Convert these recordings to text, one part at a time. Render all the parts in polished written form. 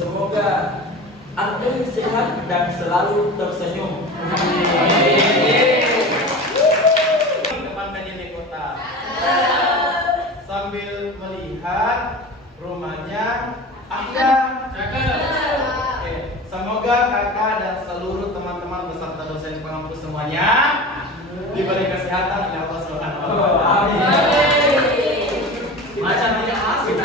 Semoga Anda sehat dan selalu tersenyum. Depan PJT Kota sambil melihat rumahnya Anda. Oke. Semoga kakak dan seluruh teman-teman beserta dosen pengampu semuanya diberi kesehatan oleh Allah Subhanahu wa Ta'ala. Macam tidak asik.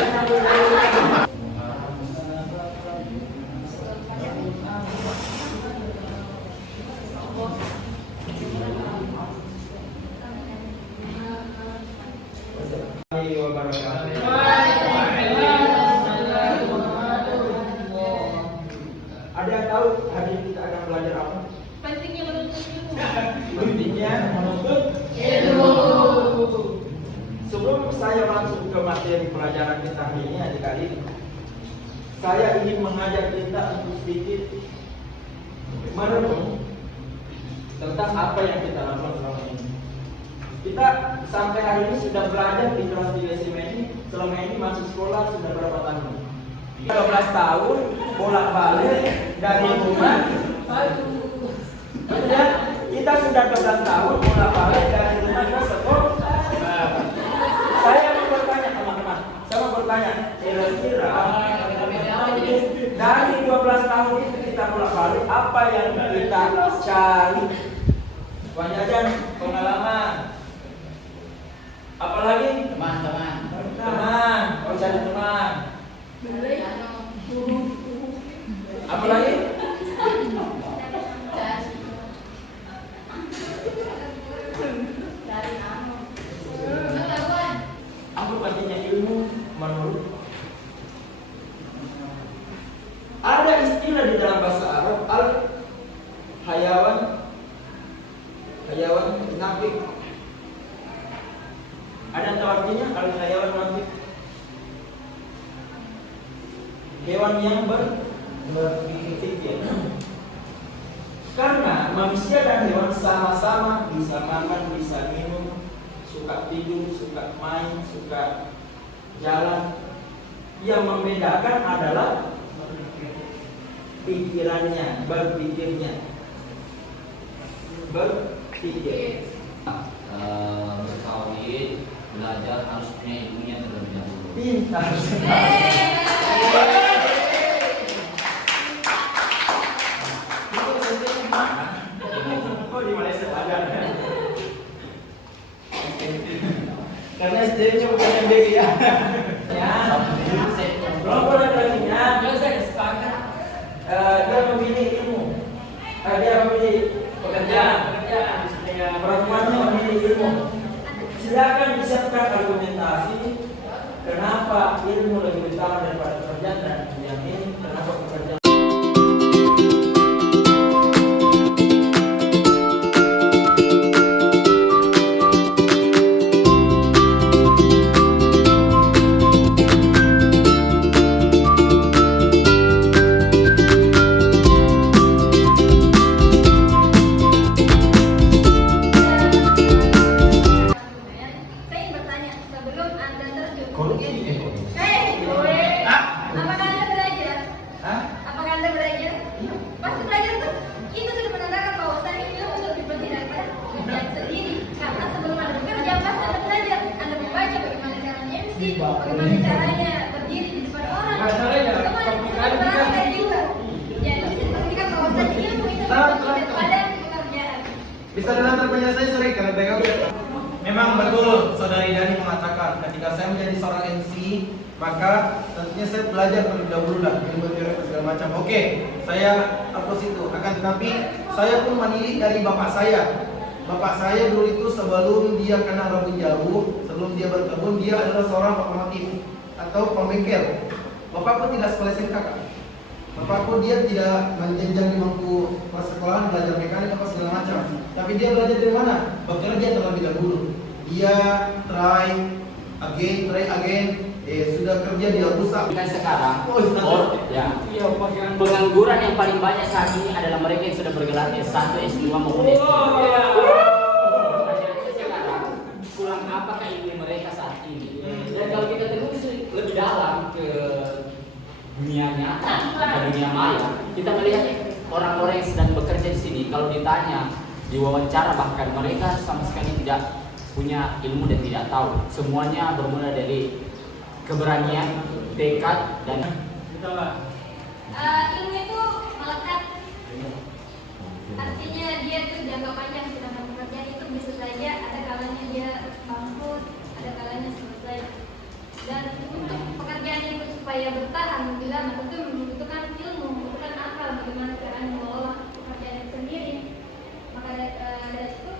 Ada yang tahu hari ini kita akan belajar apa? Pentingnya menuntut ilmu. Pentingnya menuntut ilmu. Sebelum saya masuk ke materi pelajaran kita hari ini, adik-adik, saya ingin mengajak kita untuk sedikit merenung tentang apa yang kita lakukan selama ini. Kita sampai hari ini sudah belajar di kelas 3 SMA ini. Selama ini masuk sekolah sudah berapa tahun? 12 tahun, bolak-balik dari rumah. Kemudian kita sudah 12 tahun bolak-balik dari rumah ke sekolah. Saya mau bertanya teman-teman, saya mau bertanya, kira-kira dari 12 tahun itu kita bolak-balik, apa yang kita cari? Uang jajan, pengalaman, apalagi teman-teman, mau cari teman, apalagi apa pentingnya ilmu menurut? Ada istilah di dalam bahasa Arab hayawan nafik. Ada yang tahu artinya hayawan nafik? Hewan yang berpikir. Karena manusia dan hewan sama-sama bisa makan, bisa minum, suka tidur, suka main, suka jalan. Yang membedakan adalah pikirannya, berpikir. Berkawin, belajar harus punya ilmunya terlebih dahulu. Pintar sekali. Oh, di Malaysia ada. Karena SDM-nya bukan MBG ya. Ya. Kelompok laki-lakinya dia memilih ilmu. Dia memilih pekerjaan. Perempuannya memilih ilmu. Silakan disiapkan argumentasi kenapa ilmu lebih utama daripada pekerjaan, dan yang ini kenapa pekerjaan. Bagaimana caranya berdiri di depan orang? Bagaimana juga? Ya, bisa dipastikan bahwasanya ilmu itu daripada pekerjaan. Bisa dengar penjelasannya sering karena backup. Memang betul saudari Dani mengatakan ketika saya menjadi seorang MC maka tentunya saya belajar terlebih dahulu lah ilmu teori segala macam. Oke, saya hapus itu. Akan tetapi saya pun menilik dari bapak saya. Bapak saya dulu itu sebelum dia kenal Rabun Jauh, sebelum dia berkebun, dia adalah seorang lokomotif atau pembengkel. Bapak pun tidak sekolah SMK, Kak. Bapak pun dia tidak menjenjang di bangku persekolahan belajar mekanik apa segala macam. Tapi dia belajar dari mana? Bekerja terlebih dahulu. Dia try again, sudah kerja dia rusak. Dan sekarang, Ya. pengangguran yang paling banyak saat ini adalah mereka yang sudah bergelar S1, S2 maupun S3. Sekarang, kurang apakah ilmu mereka saat ini? Dan kalau kita telusuri lebih dalam ke dunia nyata, ke dunia maya. Kita melihat orang-orang yang sedang bekerja di sini, kalau ditanya, diwawancara bahkan mereka sama sekali tidak punya ilmu dan tidak tahu. Semuanya bermula dari keberanian, tekad, dan ilmu itu melekat. Artinya dia tuh jangka panjang, sedangkan pekerjaan itu bisa saja ada kalanya dia bangkrut, ada kalanya selesai. Dan untuk pekerjaan itu supaya bertahan, bila tentu membutuhkan ilmu, membutuhkan akal bagaimana cara mengelola pekerjaan itu sendiri. Maka dari itu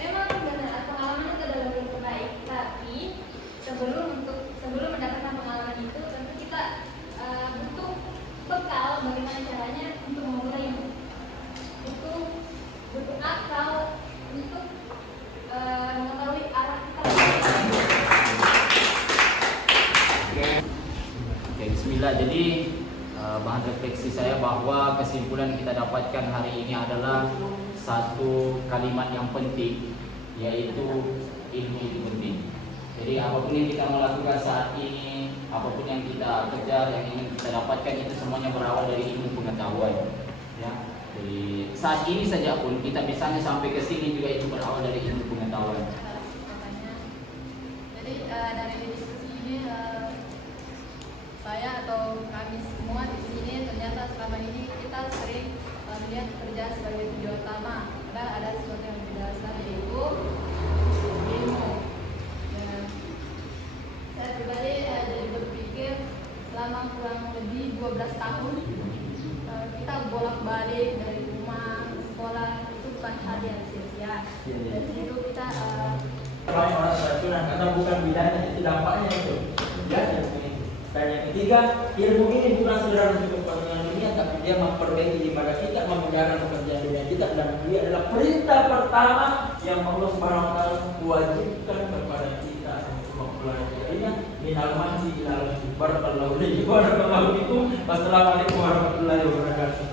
memang benar pengalaman itu adalah lebih baik, tapi sebelum mendapatkan pengalaman itu tentu kita butuh bekal bagaimana caranya untuk memulainya. Butuh akal untuk mengetahui arah kita. Oke, bismillah. Jadi bahan refleksi saya bahwa kesimpulan kita dapatkan hari ini adalah satu kalimat yang penting, yaitu ilmu itu penting. Jadi apapun yang kita melakukan saat ini, apapun yang kita kejar, yang ingin kita dapatkan, itu semuanya berawal dari ilmu pengetahuan. Ya. Jadi saat ini saja pun kita misalnya sampai ke sini juga itu berawal dari ilmu pengetahuan. Jadi dari diskusi ini saya atau kami semua di sini ternyata selama ini kita sering melihat pekerjaan sebagai tujuan utama. Padahal ada sesuatu yang lebih dasar, yaitu ilmu. Dan saya pribadi jadi berpikir selama kurang lebih 12 tahun kita bolak-balik dari rumah ke sekolah, itu bukan hal yang sia-sia. Dari situ kita orang keracunan karena bukan bidangnya, itu dampaknya itu. Ya, dan yang ketiga, ilmu ini bukan sekedar untuk kepentingan dunia, tapi dia memperbaiki ibadah kita, memudahkan pekerjaan dunia kita, dan dia adalah perintah pertama yang Allah Subhanahu wa taala wajibkan kepada kita untuk mempelajarinya. Minal mahdi ilal mahdi. Barakallahu fiikum. Wassalamualaikum warahmatullahi wabarakatuh.